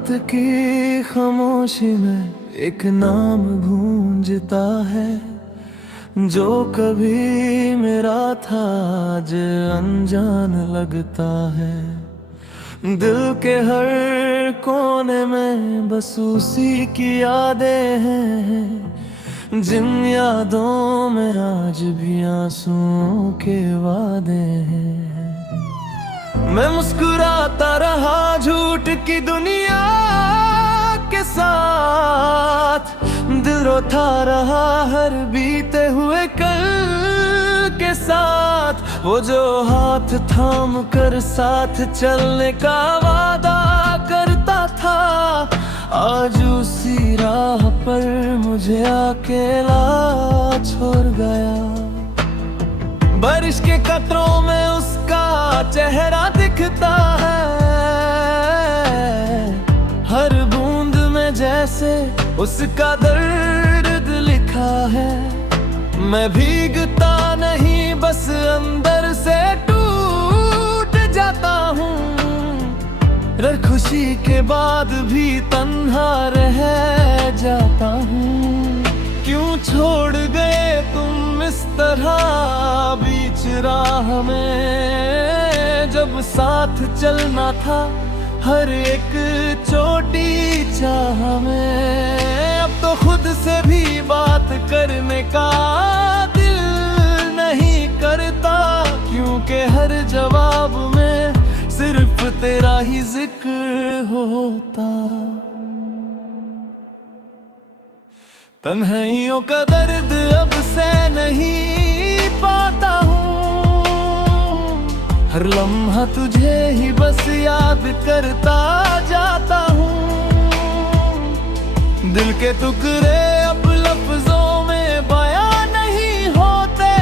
रात की खामोशी में एक नाम गूंजता है, जो कभी मेरा था आज अनजान लगता है। दिल के हर कोने में बस उसी की यादें हैं, जिन यादों में आज भी आंसुओं के वादे हैं। मैं मुस्कुराता रहा झूठ की दुनिया के साथ, दिल रोता रहा हर बीते हुए कल के साथ। वो जो हाथ थाम कर साथ चलने का वादा करता था, आज उसी राह पर मुझे अकेला छोड़ गया। बारिश के कतरों में उसका चेहरा दिखता है, हर बूंद में जैसे उसका दर्द लिखा है। मैं भीगता नहीं बस अंदर से टूट जाता हूँ, हर खुशी के बाद भी तन्हा रह जाता हूँ। क्यों छोड़ गए तुम इस तरह बीच राह में, जब साथ चलना था हर एक छोटी चाह में। अब तो खुद से भी बात करने का दिल नहीं करता, क्योंकि हर जवाब में सिर्फ तेरा ही जिक्र होता। तन्हाइयों का दर्द अब से नहीं पाता हूँ, हर लम्हा तुझे ही बस याद करता जाता हूँ। दिल के टुकड़े अब लफ्जों में बयां नहीं होते,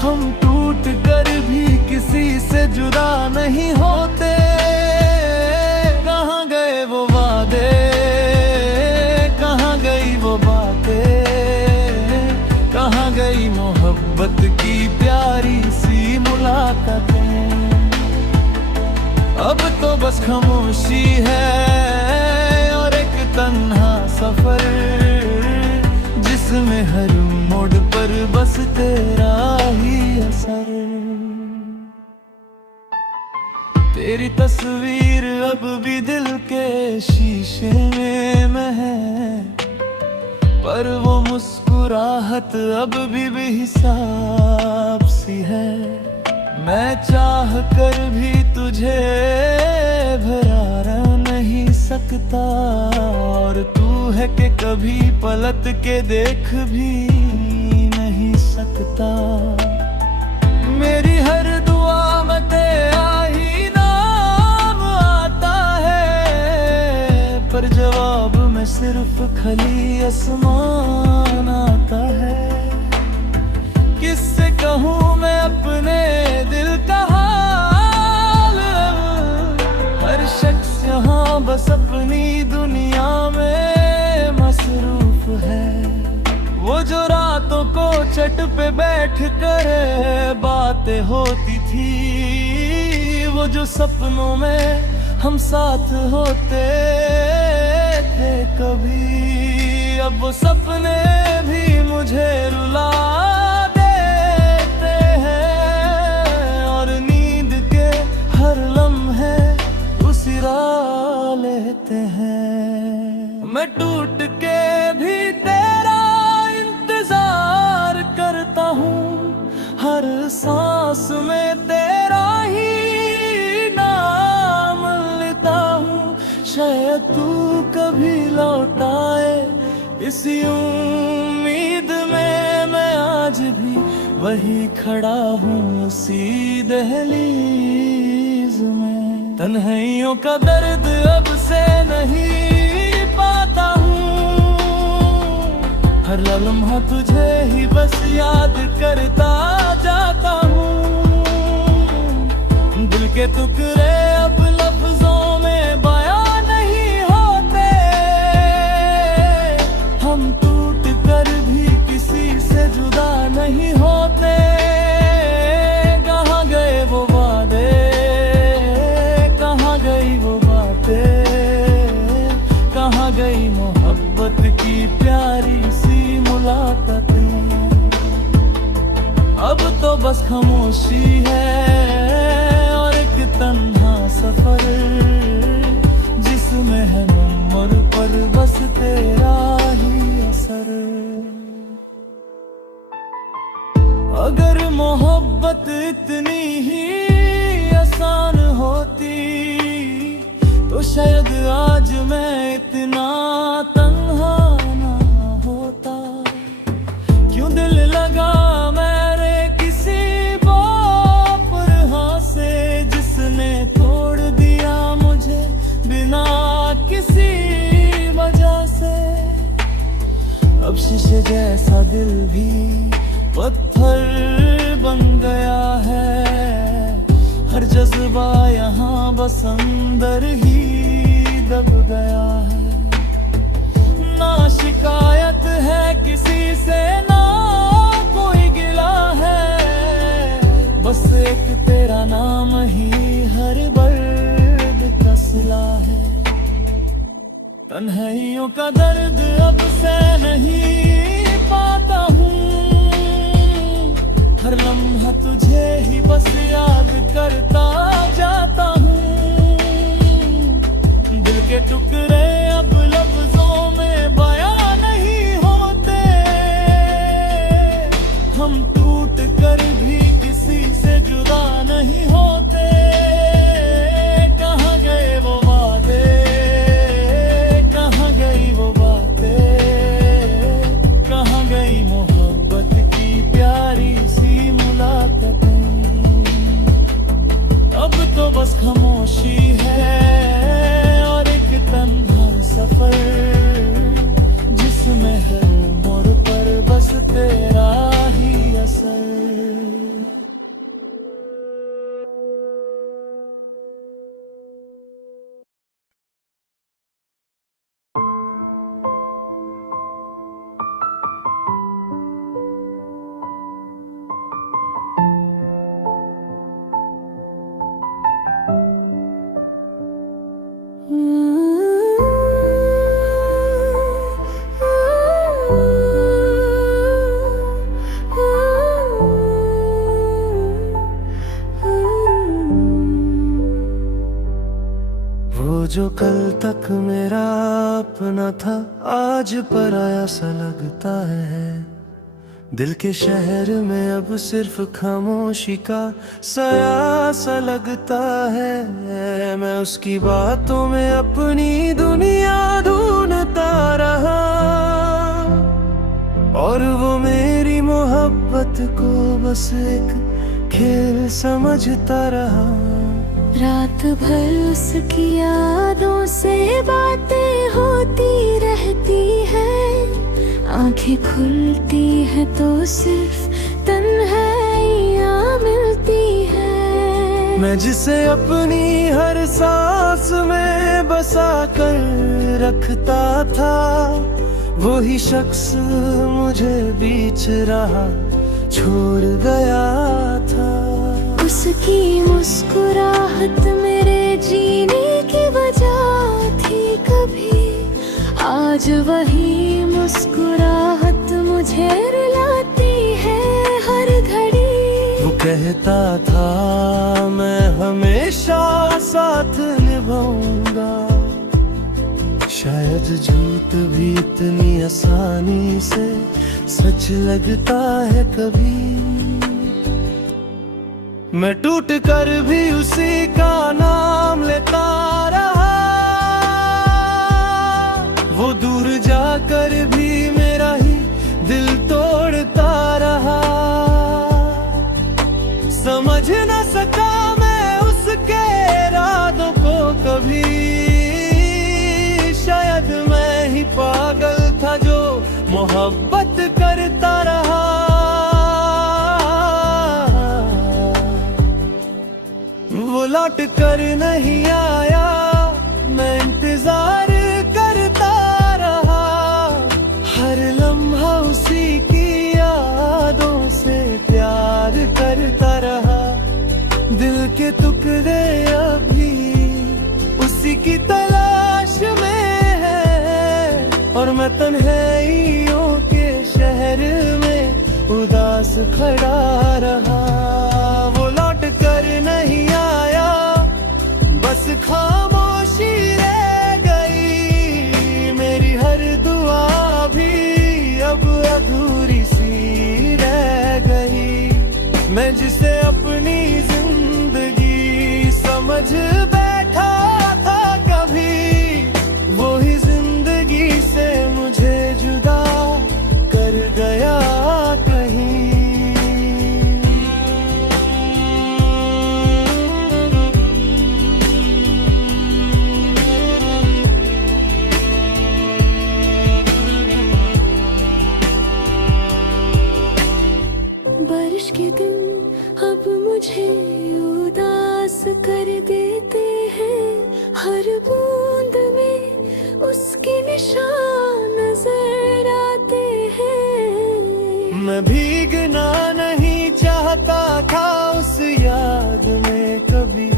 हम टूट कर भी किसी से जुदा नहीं होते। कहाँ गए वो वादे, कहाँ गई वो बातें, कहाँ गई मोहब्बत की प्यारी सी मुलाकातें। अब तो बस खामोशी है और एक तन्हा सफर, जिसमें हर मोड़ पर बस तेरा ही असर। तेरी तस्वीर अब भी दिल के शीशे में है, पर वो मुस्कुराहट अब भी बेहिसाब सी है। मैं चाह कर भी तुझे भरा नहीं सकता, और तू है कि कभी पलट के देख भी नहीं सकता। मेरी हर दुआ में तेरा ही नाम आता है, पर जवाब में सिर्फ खली आसमान आता है। किससे कहूँ मैं अपने दिल का हाल, हर शख्स यहाँ बस अपनी दुनिया में मसरूफ है। वो जो रातों को छत पे बैठ कर बातें होती थी, वो जो सपनों में हम साथ होते थे कभी, अब वो सपने भी मुझे रुला देते हैं, और नींद के हर लम्हे उसिरा लेते हैं। मैं टूट के भी तेरा इंतजार करता हूँ, हर सांस में तेरा ही नाम लेता हूँ। शायद तू कभी लौट आए, इसी उम्मीद में मैं आज भी वही खड़ा हूँ उसी दहलीज में। तन्हाइयों का दर्द अब से नहीं पाता हूँ, हर लम्हा तुझे ही बस याद करता जाता हूँ। दिल के टुकड़े अब लफ्जों में बयां नहीं होते, हम टूट कर भी किसी से जुदा नहीं होते। कहाँ गए वो वादे, कहाँ गई वो बात, बस खामोशी है और एक तन्हा सफर, जिसमें है नंबर पर बस तेरा ही असर। अगर मोहब्बत इतनी ही आसान होती तो शायद आज मैं इतना तन्हा ना होता। क्यों दिल लगा मेरे किसी बापुरहा से, जिसने तोड़ दिया मुझे बिना किसी वजह से। अब शीशे जैसा दिल भी पत्थर बन गया है, हर जज्बा यहाँ बस अंदर ही दब गया है। ना शिकायत है किसी से, ना कोई गिला है, बस एक तेरा नाम ही हर दर्द का सिला है। तन्हाइयों का दर्द अब से नहीं पाता हूँ, हर लम्हा तुझे ही बस याद करता जाता हूँ। दिल के टुकड़े अब लफ्जों में बयां नहीं होते, हम टूट कर भी किसी से जुदा नहीं होते। कहाँ गए वो वादे, कहाँ गई वो बातें, कहाँ गई मोहब्बत की प्यारी सी मुलाकातें। अब तो बस खामोशी है और एक तन्हा सफर, जिसमें हर मोड़ पर बस तेरा ही असर। वो जो कल तक मेरा अपना था, आज पराया सा लगता है। दिल के शहर में अब सिर्फ खामोशी का साया सा लगता है। मैं उसकी बातों में अपनी दुनिया ढूंढता रहा, और वो मेरी मोहब्बत को बस एक खेल समझता रहा। रात भर उसकी यादों से बातें होती रहती है, आंखें खुलती है तो सिर्फ तन्हाइयाँ मिलती है। मैं जिसे अपनी हर सांस में बसा कर रखता था, वो ही शख्स मुझे बीच राह छोड़ गया था। उसकी मुस्कुराहट मेरे जीने की वजह थी कभी, आज वही मुस्कुराहट मुझे रुलाती है हर घड़ी। वो कहता था मैं हमेशा साथ निभाऊंगा, शायद झूठ भी इतनी आसानी से सच लगता है कभी। मैं टूट कर भी उसी का नाम लेता रहा, वो दूर जाकर भी मेरा ही दिल तोड़ता रहा। समझ न सका मैं उसके इरादों को कभी, शायद मैं ही पागल था जो मोहब्बत करता रहा। वो लौट कर नहीं आया, मैं इंतजार करता रहा, हर लम्हा उसी की यादों से प्यार करता रहा। दिल के टुकड़े अभी उसी की तलाश में है, और मैं तन्हाइयों के शहर में उदास खड़ा रहा। निशान नजर आते हैं। मैं भीगना नहीं चाहता था उस याद में कभी,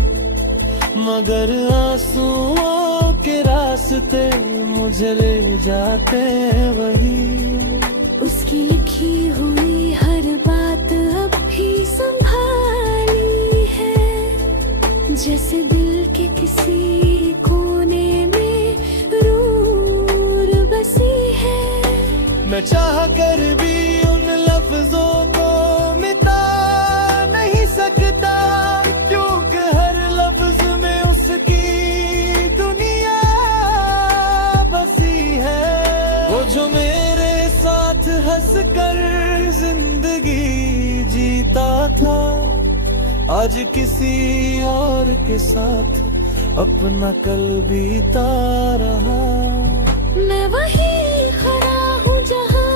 मगर आंसुओं के रास्ते मुझे ले जाते वही। उसकी लिखी हुई हर बात अब भी संभाली है, जैसे दिल के किसी कोने में रूर बसी है। मैं चाह कर भी उन लफ्जों को मिटा नहीं सकता, क्योंकि हर लफ्ज में उसकी दुनिया बसी है। वो जो मेरे साथ हंस कर जिंदगी जीता था, आज किसी और के साथ अपना कल बीता रहा। मैं वहीं खड़ा हूँ जहाँ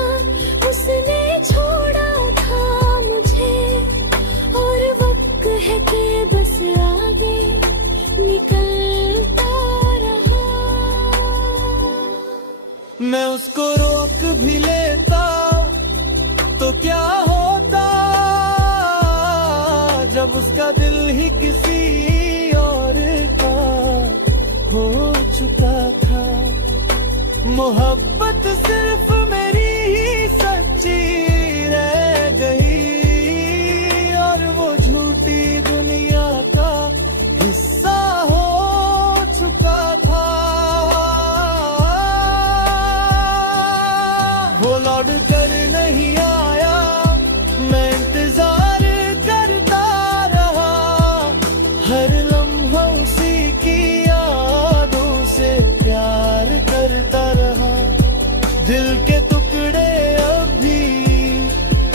उसने छोड़ा था मुझे, और वक्त है कि बस आगे निकलता रहा। मैं उसको रोक भी लेता तो क्या होता, जब उसका दिल ही किसी और का हो चुका था। मोहब्बत सिर्फ मेरी ही सच्ची रह गई, और वो झूठी दुनिया का हिस्सा हो चुका था। वो लौट कर नहीं आया, मैं इंतजार करता रहा। हर लम्हा उसी की यादों से प्यार करता रहा। दिल के टुकड़े अब भी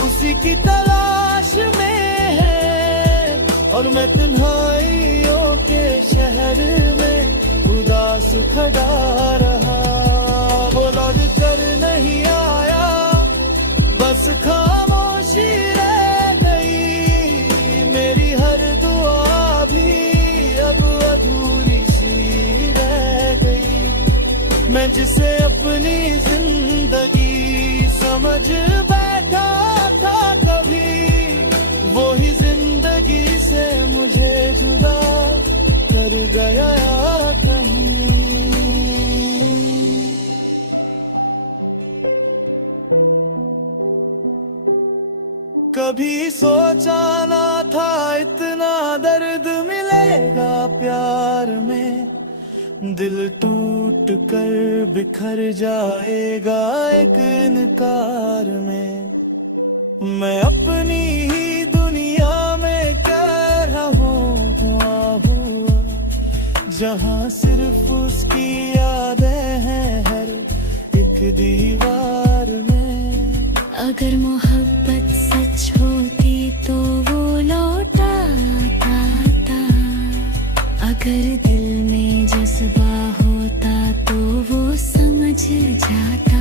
उसी की तलाश में है, और मैं तन्हाइयों के शहर में उदास खड़ा रहा। वो लौट कर नहीं आया, बस खामोशी रह गई। मेरी हर दुआ भी अब अधूरी सी रह गई। मैं जिसे अपनी जिंदगी समझ बैठा था कभी, वो ही जिंदगी से मुझे जुदा कर गया कहीं। कभी सोचा ना था इतना दर्द मिलेगा प्यार में, दिल टूट कर बिखर जाएगा एक इनकार में। मैं अपनी ही दुनिया में कह रहा हुआ, जहाँ सिर्फ उसकी यादें हैं हर एक दीवार में। अगर मोहब्बत सच होती तो वो लौटाता था, अगर दिल में जज्बा होता तो वो समझ जाता